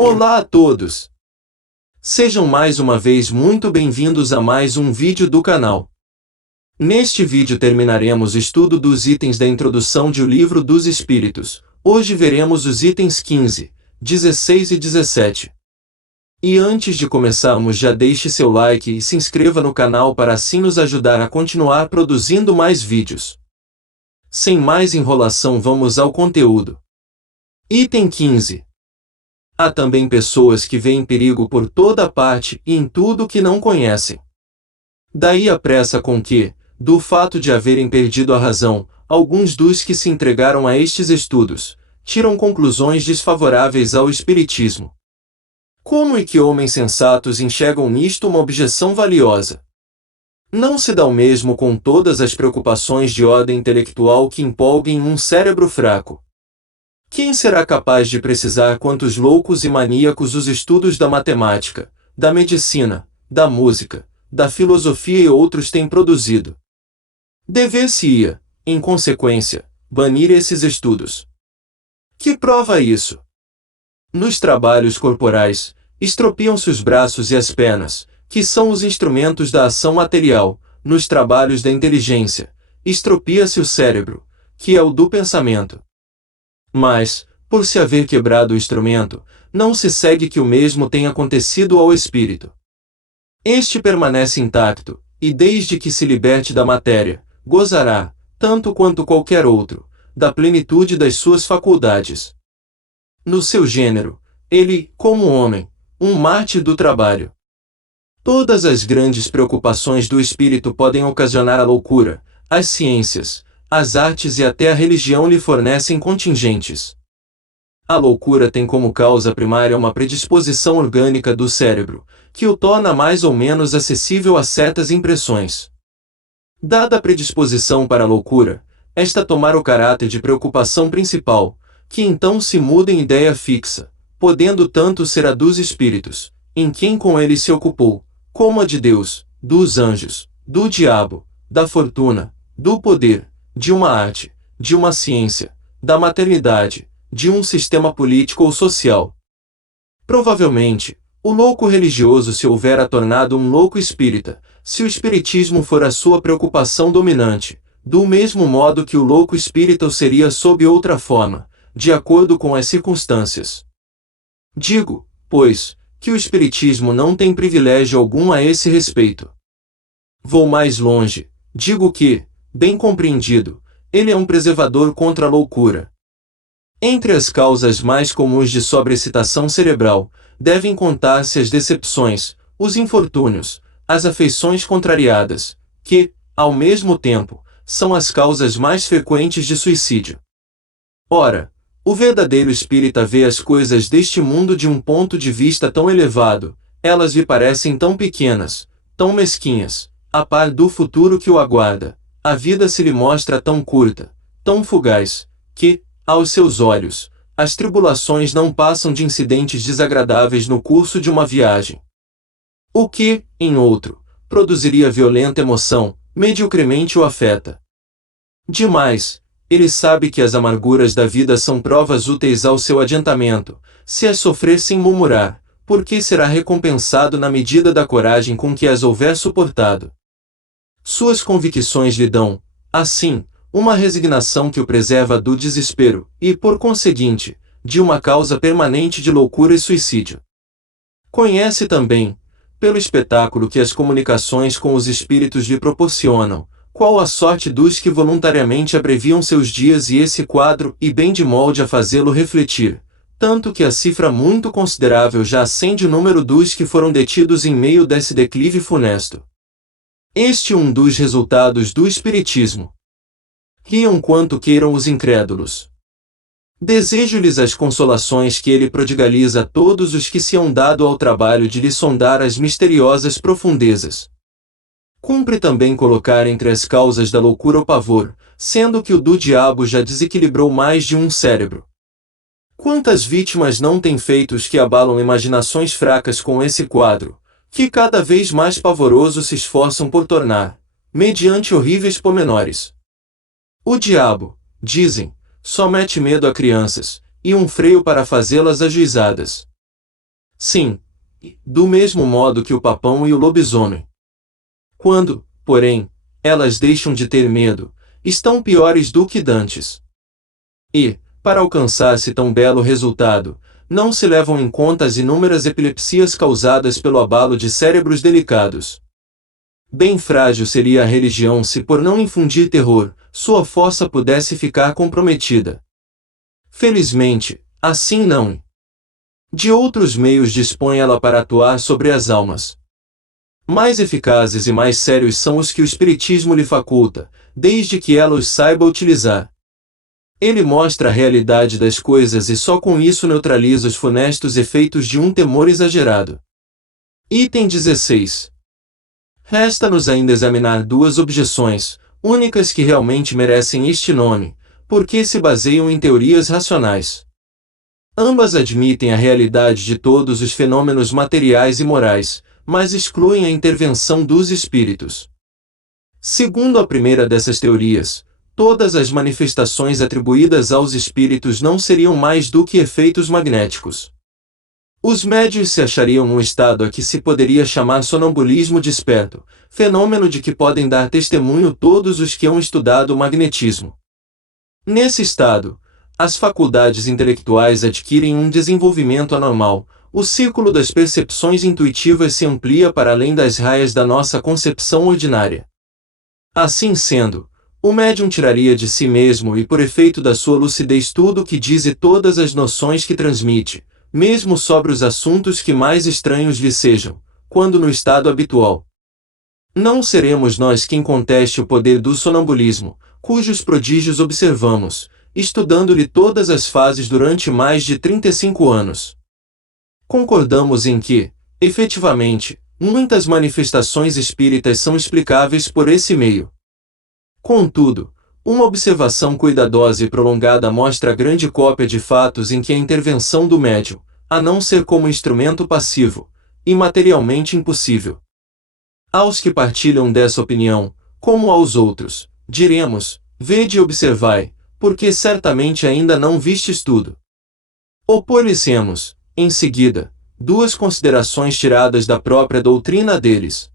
Olá a todos! Sejam mais uma vez muito bem-vindos a mais um vídeo do canal. Neste vídeo terminaremos o estudo dos itens da introdução de O Livro dos Espíritos. Hoje veremos os itens 15, 16 e 17. E antes de começarmos, já deixe seu like e se inscreva no canal para assim nos ajudar a continuar produzindo mais vídeos. Sem mais enrolação, vamos ao conteúdo. Item 15. Há também pessoas que veem perigo por toda parte e em tudo que não conhecem. Daí a pressa com que, do fato de haverem perdido a razão, alguns dos que se entregaram a estes estudos, tiram conclusões desfavoráveis ao espiritismo. Como é que homens sensatos enxergam nisto uma objeção valiosa? Não se dá o mesmo com todas as preocupações de ordem intelectual que empolguem um cérebro fraco. Quem será capaz de precisar quantos loucos e maníacos os estudos da matemática, da medicina, da música, da filosofia e outros têm produzido? Dever-se-ia, em consequência, banir esses estudos. Que prova isso? Nos trabalhos corporais, estropiam-se os braços e as pernas, que são os instrumentos da ação material. Nos trabalhos da inteligência, estropia-se o cérebro, que é o do pensamento. Mas, por se haver quebrado o instrumento, não se segue que o mesmo tenha acontecido ao espírito. Este permanece intacto, e desde que se liberte da matéria, gozará, tanto quanto qualquer outro, da plenitude das suas faculdades. No seu gênero, ele, como homem, um mártir do trabalho. Todas as grandes preocupações do espírito podem ocasionar a loucura. As ciências, as artes e até a religião lhe fornecem contingentes. A loucura tem como causa primária uma predisposição orgânica do cérebro, que o torna mais ou menos acessível a certas impressões. Dada a predisposição para a loucura, esta tomara o caráter de preocupação principal, que então se muda em ideia fixa, podendo tanto ser a dos espíritos, em quem com ele se ocupou, como a de Deus, dos anjos, do diabo, da fortuna, do poder, de uma arte, de uma ciência, da maternidade, de um sistema político ou social. Provavelmente, o louco religioso se houvera tornado um louco espírita, se o espiritismo for a sua preocupação dominante, do mesmo modo que o louco espírita o seria sob outra forma, de acordo com as circunstâncias. Digo, pois, que o espiritismo não tem privilégio algum a esse respeito. Vou mais longe, digo que, bem compreendido, ele é um preservador contra a loucura. Entre as causas mais comuns de sobreexcitação cerebral, devem contar-se as decepções, os infortúnios, as afeições contrariadas, que, ao mesmo tempo, são as causas mais frequentes de suicídio. Ora, o verdadeiro espírita vê as coisas deste mundo de um ponto de vista tão elevado, elas lhe parecem tão pequenas, tão mesquinhas, a par do futuro que o aguarda. A vida se lhe mostra tão curta, tão fugaz, que, aos seus olhos, as tribulações não passam de incidentes desagradáveis no curso de uma viagem. O que, em outro, produziria violenta emoção, mediocremente o afeta. Demais, ele sabe que as amarguras da vida são provas úteis ao seu adiantamento. Se as sofrer sem murmurar, porque será recompensado na medida da coragem com que as houver suportado. Suas convicções lhe dão, assim, uma resignação que o preserva do desespero, e, por conseguinte, de uma causa permanente de loucura e suicídio. Conhece também, pelo espetáculo que as comunicações com os espíritos lhe proporcionam, qual a sorte dos que voluntariamente abreviam seus dias, e esse quadro, e bem de molde a fazê-lo refletir, tanto que a cifra muito considerável já acende o número dos que foram detidos em meio desse declive funesto. Este é um dos resultados do espiritismo. Riam quanto queiram os incrédulos. Desejo-lhes as consolações que ele prodigaliza a todos os que se hão dado ao trabalho de lhe sondar as misteriosas profundezas. Cumpre também colocar entre as causas da loucura o pavor, sendo que o do diabo já desequilibrou mais de um cérebro. Quantas vítimas não têm feitos que abalam imaginações fracas com esse quadro, que cada vez mais pavoroso se esforçam por tornar, mediante horríveis pormenores. O diabo, dizem, só mete medo a crianças, e um freio para fazê-las ajuizadas. Sim, do mesmo modo que o papão e o lobisomem. Quando, porém, elas deixam de ter medo, estão piores do que dantes. E, para alcançar-se tão belo resultado, não se levam em conta as inúmeras epilepsias causadas pelo abalo de cérebros delicados. Bem frágil seria a religião se, por não infundir terror, sua força pudesse ficar comprometida. Felizmente, assim não. De outros meios dispõe ela para atuar sobre as almas. Mais eficazes e mais sérios são os que o Espiritismo lhe faculta, desde que ela os saiba utilizar. Ele mostra a realidade das coisas e só com isso neutraliza os funestos efeitos de um temor exagerado. Item 16. Resta-nos ainda examinar duas objeções, únicas que realmente merecem este nome, porque se baseiam em teorias racionais. Ambas admitem a realidade de todos os fenômenos materiais e morais, mas excluem a intervenção dos espíritos. Segundo a primeira dessas teorias, todas as manifestações atribuídas aos espíritos não seriam mais do que efeitos magnéticos. Os médiuns se achariam num estado a que se poderia chamar sonambulismo desperto, fenômeno de que podem dar testemunho todos os que hão estudado o magnetismo. Nesse estado, as faculdades intelectuais adquirem um desenvolvimento anormal, o círculo das percepções intuitivas se amplia para além das raias da nossa concepção ordinária. Assim sendo, o médium tiraria de si mesmo e por efeito da sua lucidez tudo o que diz e todas as noções que transmite, mesmo sobre os assuntos que mais estranhos lhe sejam, quando no estado habitual. Não seremos nós quem conteste o poder do sonambulismo, cujos prodígios observamos, estudando-lhe todas as fases durante mais de 35 anos. Concordamos em que, efetivamente, muitas manifestações espíritas são explicáveis por esse meio. Contudo, uma observação cuidadosa e prolongada mostra a grande cópia de fatos em que a intervenção do médium, a não ser como instrumento passivo, imaterialmente impossível. Aos que partilham dessa opinião, como aos outros, diremos: vede e observai, porque certamente ainda não vistes tudo. Opor-lhes-emos, em seguida, duas considerações tiradas da própria doutrina deles.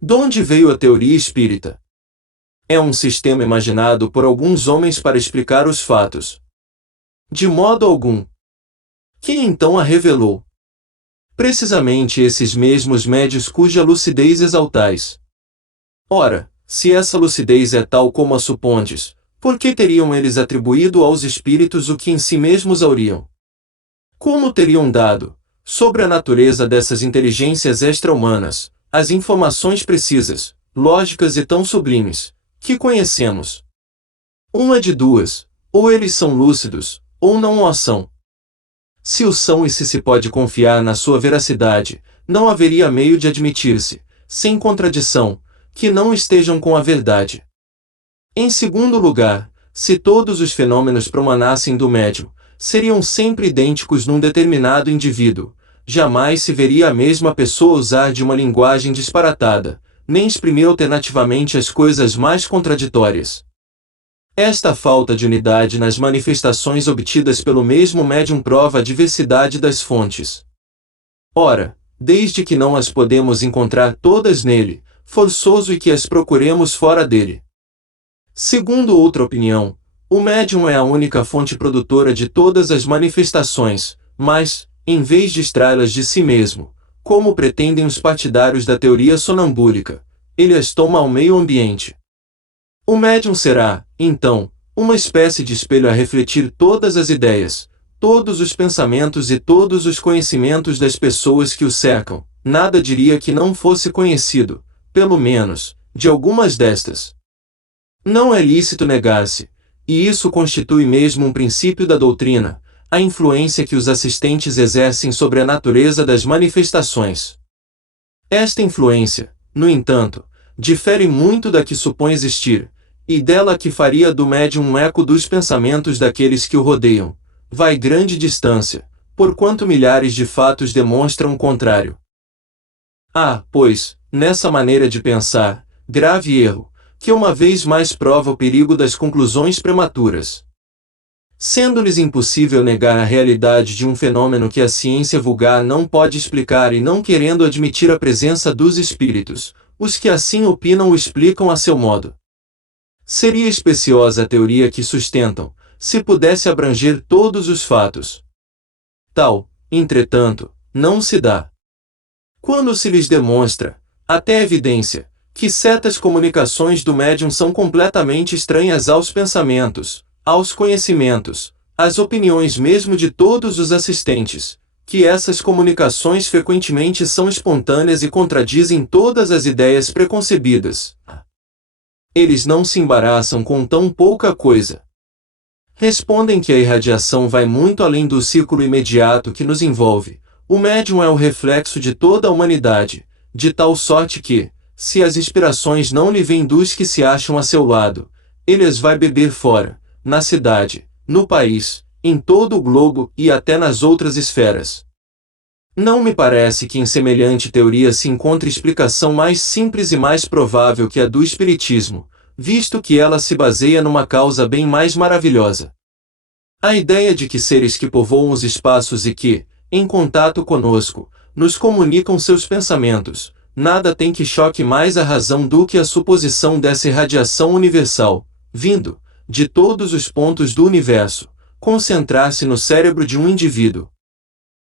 Donde veio a teoria espírita? É um sistema imaginado por alguns homens para explicar os fatos. De modo algum. Quem então a revelou? Precisamente esses mesmos médios cuja lucidez exaltais. Ora, se essa lucidez é tal como a supondes, por que teriam eles atribuído aos espíritos o que em si mesmos auriam? Como teriam dado, sobre a natureza dessas inteligências extra-humanas, as informações precisas, lógicas e tão sublimes, que conhecemos? Uma de duas: ou eles são lúcidos, ou não o são. Se o são e se pode confiar na sua veracidade, não haveria meio de admitir-se, sem contradição, que não estejam com a verdade. Em segundo lugar, se todos os fenômenos promanassem do médium, seriam sempre idênticos num determinado indivíduo, jamais se veria a mesma pessoa usar de uma linguagem disparatada, nem exprimir alternativamente as coisas mais contraditórias. Esta falta de unidade nas manifestações obtidas pelo mesmo médium prova a diversidade das fontes. Ora, desde que não as podemos encontrar todas nele, forçoso é que as procuremos fora dele. Segundo outra opinião, o médium é a única fonte produtora de todas as manifestações, mas, em vez de extraí-las de si mesmo, como pretendem os partidários da teoria sonambúlica, ele as toma ao meio ambiente. O médium será, então, uma espécie de espelho a refletir todas as ideias, todos os pensamentos e todos os conhecimentos das pessoas que o cercam. Nada diria que não fosse conhecido, pelo menos, de algumas destas. Não é lícito negar-se, e isso constitui mesmo um princípio da doutrina, a influência que os assistentes exercem sobre a natureza das manifestações. Esta influência, no entanto, difere muito da que supõe existir, e dela que faria do médium um eco dos pensamentos daqueles que o rodeiam, vai grande distância, porquanto milhares de fatos demonstram o contrário. Há, pois, nessa maneira de pensar, grave erro, que uma vez mais prova o perigo das conclusões prematuras. sendo-lhes impossível negar a realidade de um fenômeno que a ciência vulgar não pode explicar e não querendo admitir a presença dos espíritos, os que assim opinam o explicam a seu modo. Seria especiosa a teoria que sustentam, se pudesse abranger todos os fatos. Tal, entretanto, não se dá. Quando se lhes demonstra, até evidência, que certas comunicações do médium são completamente estranhas aos pensamentos, aos conhecimentos, às opiniões mesmo de todos os assistentes, que essas comunicações frequentemente são espontâneas e contradizem todas as ideias preconcebidas, eles não se embaraçam com tão pouca coisa. Respondem que a irradiação vai muito além do círculo imediato que nos envolve. O médium é o reflexo de toda a humanidade, de tal sorte que, se as inspirações não lhe vêm dos que se acham a seu lado, ele as vai beber fora, na cidade, no país, em todo o globo e até nas outras esferas. Não me parece que em semelhante teoria se encontre explicação mais simples e mais provável que a do Espiritismo, visto que ela se baseia numa causa bem mais maravilhosa. A ideia de que seres que povoam os espaços e que, em contato conosco, nos comunicam seus pensamentos, nada tem que choque mais a razão do que a suposição dessa irradiação universal, vindo, de todos os pontos do universo, concentrar-se no cérebro de um indivíduo.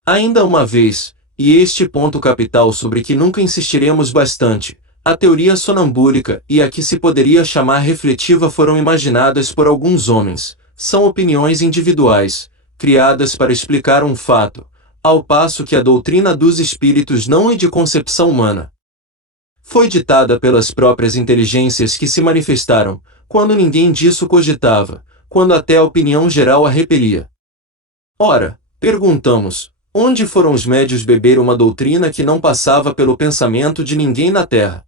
Ainda uma vez, e este ponto capital sobre que nunca insistiremos bastante, a teoria sonambúlica e a que se poderia chamar refletiva foram imaginadas por alguns homens, são opiniões individuais, criadas para explicar um fato, ao passo que a doutrina dos espíritos não é de concepção humana. Foi ditada pelas próprias inteligências que se manifestaram, quando ninguém disso cogitava, quando até a opinião geral a repelia. Ora, perguntamos, onde foram os médios beber uma doutrina que não passava pelo pensamento de ninguém na Terra?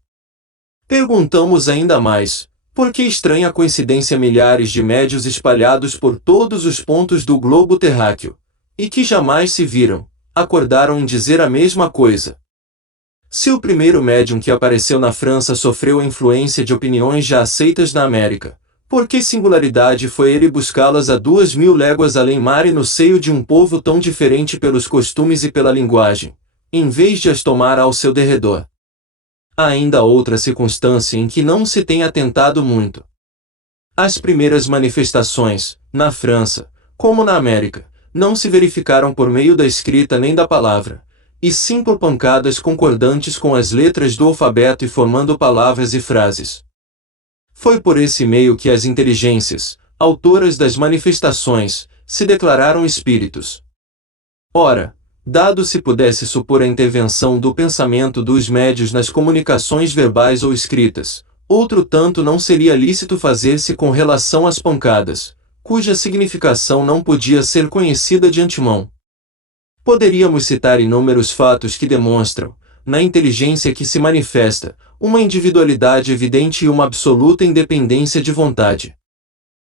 Perguntamos ainda mais, por que estranha coincidência milhares de médios espalhados por todos os pontos do globo terráqueo, e que jamais se viram, acordaram em dizer a mesma coisa? Se o primeiro médium que apareceu na França sofreu a influência de opiniões já aceitas na América, por que singularidade foi ele buscá-las a 2000 léguas além mar e no seio de um povo tão diferente pelos costumes e pela linguagem, em vez de as tomar ao seu derredor? Há ainda outra circunstância em que não se tem atentado muito. As primeiras manifestações, na França, como na América, não se verificaram por meio da escrita nem da palavra, e sim por pancadas concordantes com as letras do alfabeto e formando palavras e frases. Foi por esse meio que as inteligências, autoras das manifestações, se declararam espíritos. Ora, dado se pudesse supor a intervenção do pensamento dos médios nas comunicações verbais ou escritas, outro tanto não seria lícito fazer-se com relação às pancadas, cuja significação não podia ser conhecida de antemão. Poderíamos citar inúmeros fatos que demonstram, na inteligência que se manifesta, uma individualidade evidente e uma absoluta independência de vontade.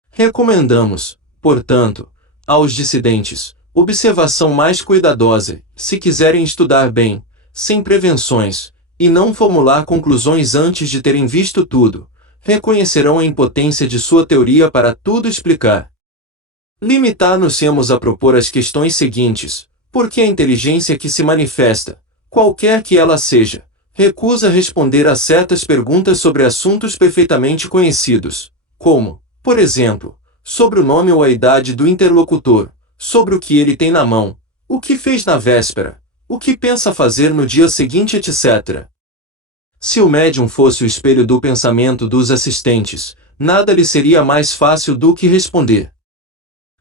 Recomendamos, portanto, aos dissidentes, observação mais cuidadosa, se quiserem estudar bem, sem prevenções, e não formular conclusões antes de terem visto tudo, reconhecerão a impotência de sua teoria para tudo explicar. Limitar-nos-emos a propor as questões seguintes, porque a inteligência que se manifesta, qualquer que ela seja, recusa responder a certas perguntas sobre assuntos perfeitamente conhecidos, como, por exemplo, sobre o nome ou a idade do interlocutor, sobre o que ele tem na mão, o que fez na véspera, o que pensa fazer no dia seguinte, etc. Se o médium fosse o espelho do pensamento dos assistentes, nada lhe seria mais fácil do que responder.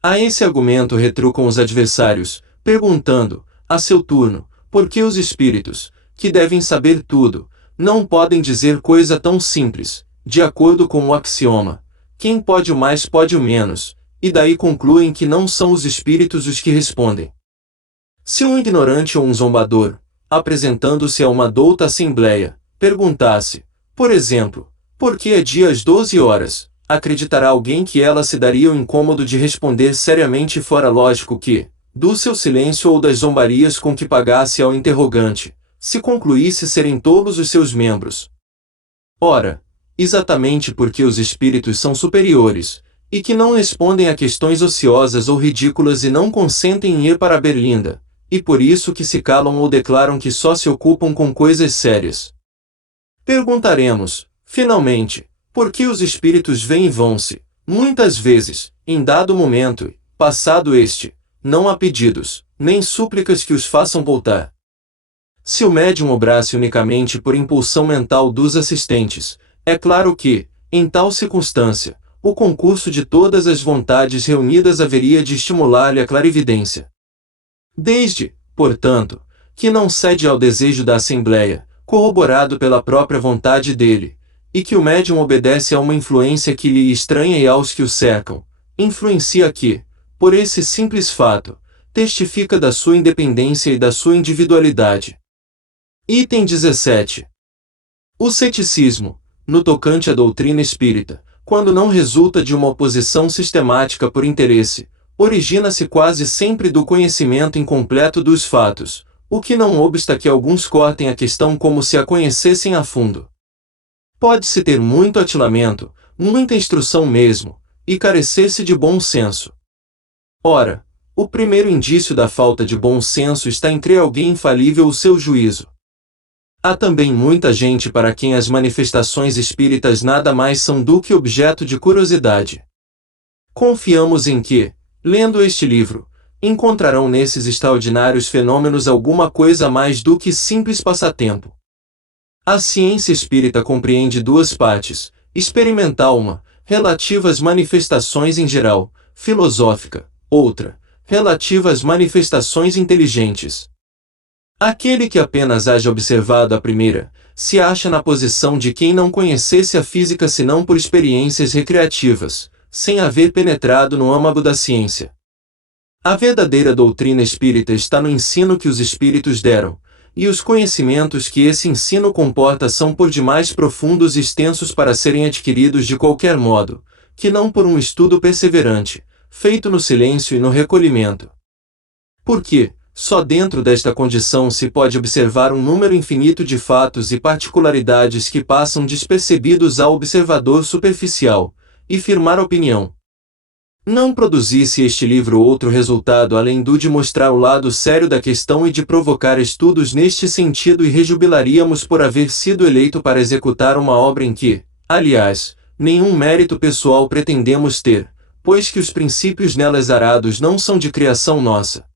A esse argumento retrucam os adversários, perguntando, a seu turno, por que os espíritos, que devem saber tudo, não podem dizer coisa tão simples, de acordo com o axioma, quem pode o mais pode o menos, e daí concluem que não são os espíritos os que respondem. Se um ignorante ou um zombador, apresentando-se a uma douta assembleia, perguntasse, por exemplo, por que é dia às 12 horas, acreditará alguém que ela se daria o incômodo de responder seriamente fora lógico que, do seu silêncio ou das zombarias com que pagasse ao interrogante, se concluísse serem tolos os seus membros? Ora, exatamente porque os espíritos são superiores, e que não respondem a questões ociosas ou ridículas e não consentem em ir para Berlinda, e por isso que se calam ou declaram que só se ocupam com coisas sérias. Perguntaremos, finalmente, por que os espíritos vêm e vão-se, muitas vezes, em dado momento e, passado este, não há pedidos, nem súplicas que os façam voltar. Se o médium obrasse unicamente por impulsão mental dos assistentes, é claro que, em tal circunstância, o concurso de todas as vontades reunidas haveria de estimular-lhe a clarividência. Desde, portanto, que não cede ao desejo da Assembleia, corroborado pela própria vontade dele, e que o médium obedece a uma influência que lhe estranha e aos que o cercam, influencia que, por esse simples fato, testifica da sua independência e da sua individualidade. Item 17. O ceticismo, no tocante à doutrina espírita, quando não resulta de uma oposição sistemática por interesse, origina-se quase sempre do conhecimento incompleto dos fatos, o que não obsta que alguns cortem a questão como se a conhecessem a fundo. Pode-se ter muito atilamento, muita instrução mesmo, e carecer-se de bom senso. Ora, o primeiro indício da falta de bom senso está em crer alguém infalível o seu juízo. Há também muita gente para quem as manifestações espíritas nada mais são do que objeto de curiosidade. Confiamos em que, lendo este livro, encontrarão nesses extraordinários fenômenos alguma coisa mais do que simples passatempo. A ciência espírita compreende duas partes: experimental uma, relativa às manifestações em geral, filosófica, outra, relativa às manifestações inteligentes. Aquele que apenas haja observado a primeira, se acha na posição de quem não conhecesse a física senão por experiências recreativas, sem haver penetrado no âmago da ciência. A verdadeira doutrina espírita está no ensino que os espíritos deram, e os conhecimentos que esse ensino comporta são por demais profundos e extensos para serem adquiridos de qualquer modo, que não por um estudo perseverante, feito no silêncio e no recolhimento. Porque, só dentro desta condição se pode observar um número infinito de fatos e particularidades que passam despercebidos ao observador superficial, e firmar opinião. Não produzisse este livro outro resultado além do de mostrar o lado sério da questão e de provocar estudos neste sentido, e rejubilaríamos por haver sido eleito para executar uma obra em que, aliás, nenhum mérito pessoal pretendemos ter, pois que os princípios nelas arados não são de criação nossa.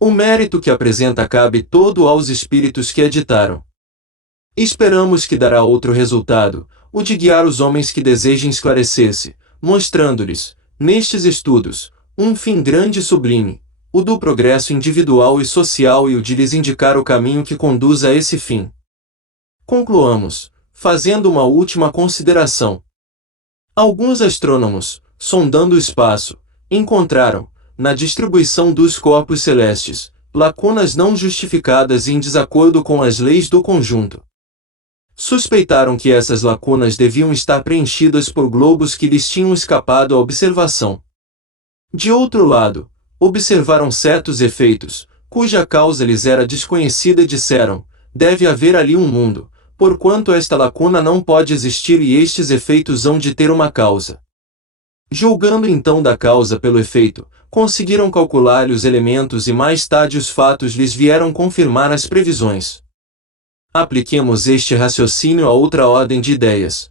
O mérito que apresenta cabe todo aos espíritos que editaram. Esperamos que dará outro resultado, o de guiar os homens que desejem esclarecer-se, mostrando-lhes, nestes estudos, um fim grande e sublime, o do progresso individual e social, e o de lhes indicar o caminho que conduz a esse fim. Concluamos, fazendo uma última consideração. Alguns astrônomos, sondando o espaço, encontraram, na distribuição dos corpos celestes, lacunas não justificadas e em desacordo com as leis do conjunto. Suspeitaram que essas lacunas deviam estar preenchidas por globos que lhes tinham escapado à observação. De outro lado, observaram certos efeitos, cuja causa lhes era desconhecida, e disseram: deve haver ali um mundo, porquanto esta lacuna não pode existir e estes efeitos hão de ter uma causa. Julgando então da causa pelo efeito, conseguiram calcular-lhe os elementos e mais tarde os fatos lhes vieram confirmar as previsões. Apliquemos este raciocínio a outra ordem de ideias.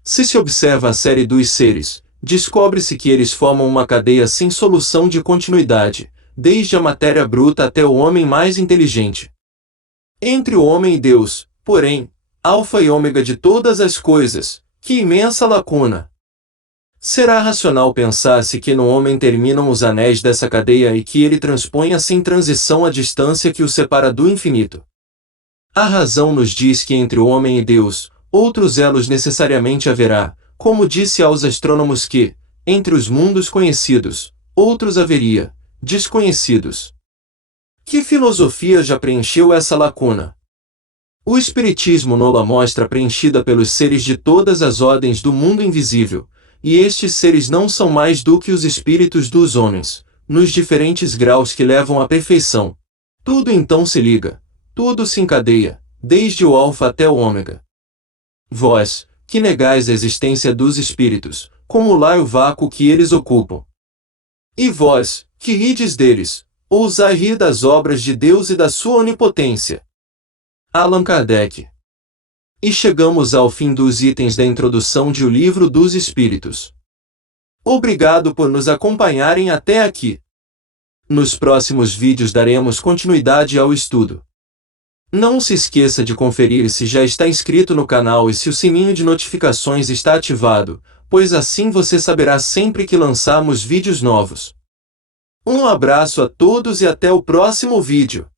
Se se observa a série dos seres, descobre-se que eles formam uma cadeia sem solução de continuidade, desde a matéria bruta até o homem mais inteligente. Entre o homem e Deus, porém, alfa e ômega de todas as coisas, que imensa lacuna! Será racional pensar-se que no homem terminam os anéis dessa cadeia e que ele transponha sem transição a distância que o separa do infinito. A razão nos diz que entre o homem e Deus, outros elos necessariamente haverá, como disse aos astrônomos que, entre os mundos conhecidos, outros haveria, desconhecidos. Que filosofia já preencheu essa lacuna? O Espiritismo nola mostra preenchida pelos seres de todas as ordens do mundo invisível, e estes seres não são mais do que os espíritos dos homens, nos diferentes graus que levam à perfeição. Tudo então se liga, tudo se encadeia, desde o alfa até o ômega. Vós, que negais a existência dos espíritos, como lá o vácuo que eles ocupam. E vós, que rides deles, ousai rir das obras de Deus e da sua onipotência. Allan Kardec. E chegamos ao fim dos itens da introdução de O Livro dos Espíritos. Obrigado por nos acompanharem até aqui. Nos próximos vídeos daremos continuidade ao estudo. Não se esqueça de conferir se já está inscrito no canal e se o sininho de notificações está ativado, pois assim você saberá sempre que lançarmos vídeos novos. Um abraço a todos e até o próximo vídeo.